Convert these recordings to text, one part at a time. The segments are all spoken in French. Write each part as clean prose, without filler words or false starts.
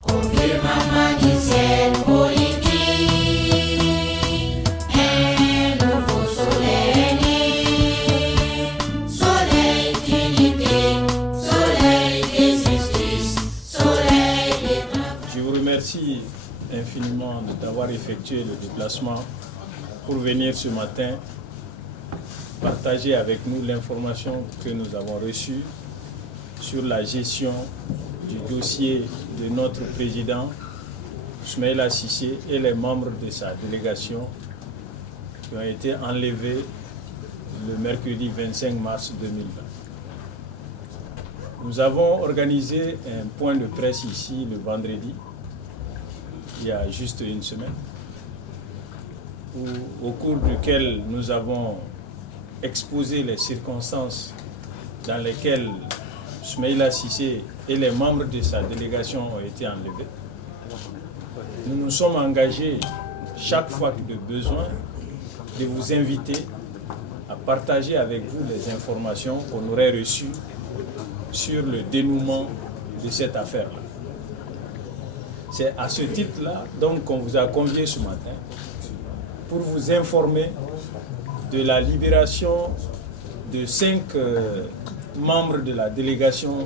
Je vous remercie infiniment d'avoir effectué le déplacement pour venir ce matin partager avec nous l'information que nous avons reçue sur la gestion du dossier de notre président Soumaïla Cissé et les membres de sa délégation qui ont été enlevés le mercredi 25 mars 2020. Nous avons organisé un point de presse ici le vendredi, il y a juste une semaine, au cours duquel nous avons exposé les circonstances dans lesquelles Soumaïla Cissé et les membres de sa délégation ont été enlevés. Nous nous sommes engagés, chaque fois que de besoin, de vous inviter à partager avec vous les informations qu'on aurait reçues sur le dénouement de cette affaire-là. C'est à ce titre-là donc qu'on vous a convié ce matin pour vous informer de la libération de 5 membres de la délégation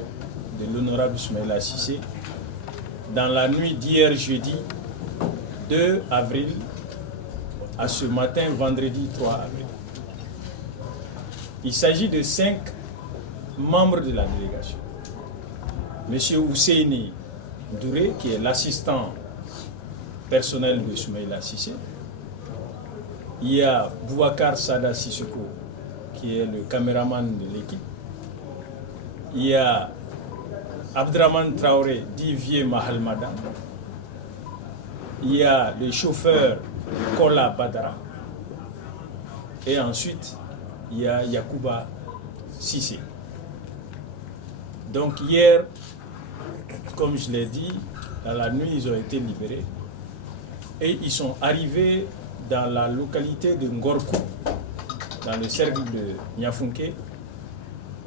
de l'honorable Soumaïla Cissé dans la nuit d'hier jeudi 2 avril à ce matin vendredi 3 avril. Il s'agit de 5 membres de la délégation. Monsieur Ousseini Douré, qui est l'assistant personnel de Soumaïla Cissé. Il y a Boubacar Sada Sissoko, qui est le caméraman de l'équipe. Il y a Abdraman Traoré, dit Vieux Mahalmada. Il y a le chauffeur Kola Badara. Et ensuite, il y a Yacouba Cissé. Donc hier, comme je l'ai dit, dans la nuit, ils ont été libérés. Et ils sont arrivés dans la localité de Ngorkou, dans le cercle de Niafunke,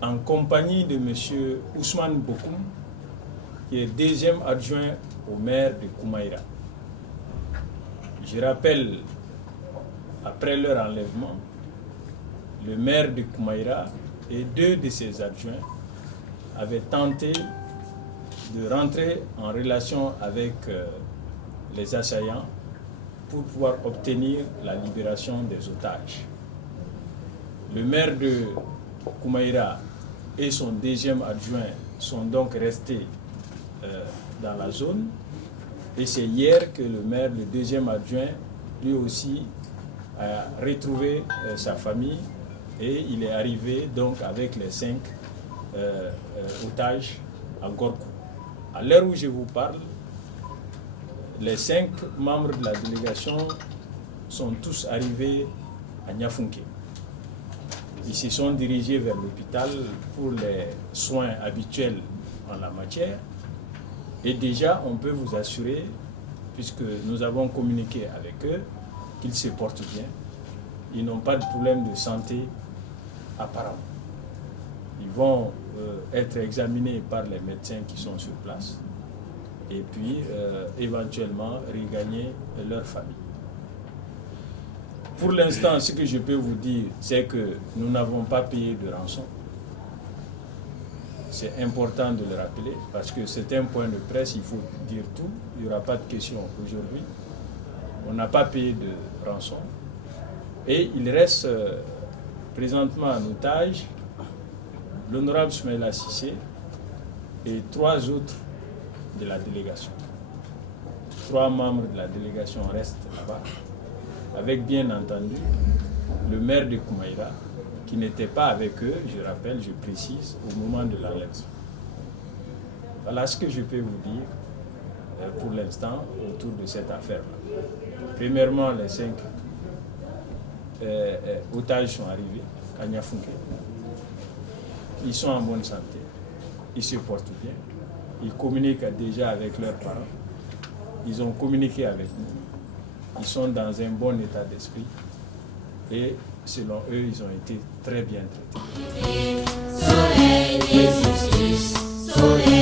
en compagnie de M. Ousmane Bokoum, qui est deuxième adjoint au maire de Koumaïra. Je rappelle, après leur enlèvement, le maire de Koumaïra et 2 de ses adjoints avaient tenté de rentrer en relation avec les assaillants pour pouvoir obtenir la libération des otages. Le maire de Koumaïra et son deuxième adjoint sont donc restés dans la zone. Et c'est hier que le maire, le deuxième adjoint, lui aussi a retrouvé sa famille et il est arrivé donc avec les 5 otages à Gorkou. À l'heure où je vous parle, les 5 membres de la délégation sont tous arrivés à Niafunke. Ils se sont dirigés vers l'hôpital pour les soins habituels en la matière. Et déjà, on peut vous assurer, puisque nous avons communiqué avec eux, qu'ils se portent bien. Ils n'ont pas de problème de santé apparent. Ils vont être examinés par les médecins qui sont sur place et puis éventuellement regagner leur famille. Pour l'instant, ce que je peux vous dire, c'est que nous n'avons pas payé de rançon. C'est important de le rappeler parce que c'est un point de presse, il faut dire tout. Il n'y aura pas de questions aujourd'hui. On n'a pas payé de rançon. Et il reste présentement en otage l'honorable Soumaïla Cissé et 3 autres de la délégation. 3 membres de la délégation restent là-bas, avec bien entendu le maire de Koumaïra, qui n'était pas avec eux, je rappelle, je précise, au moment de l'enlèvement. Voilà ce que je peux vous dire pour l'instant autour de cette affaire-là. Premièrement, les 5 otages sont arrivés à Niafunke. Ils sont en bonne santé, ils se portent bien, ils communiquent déjà avec leurs parents, ils ont communiqué avec nous, ils sont dans un bon état d'esprit et selon eux, ils ont été très bien traités. Soleil de justice, soleil.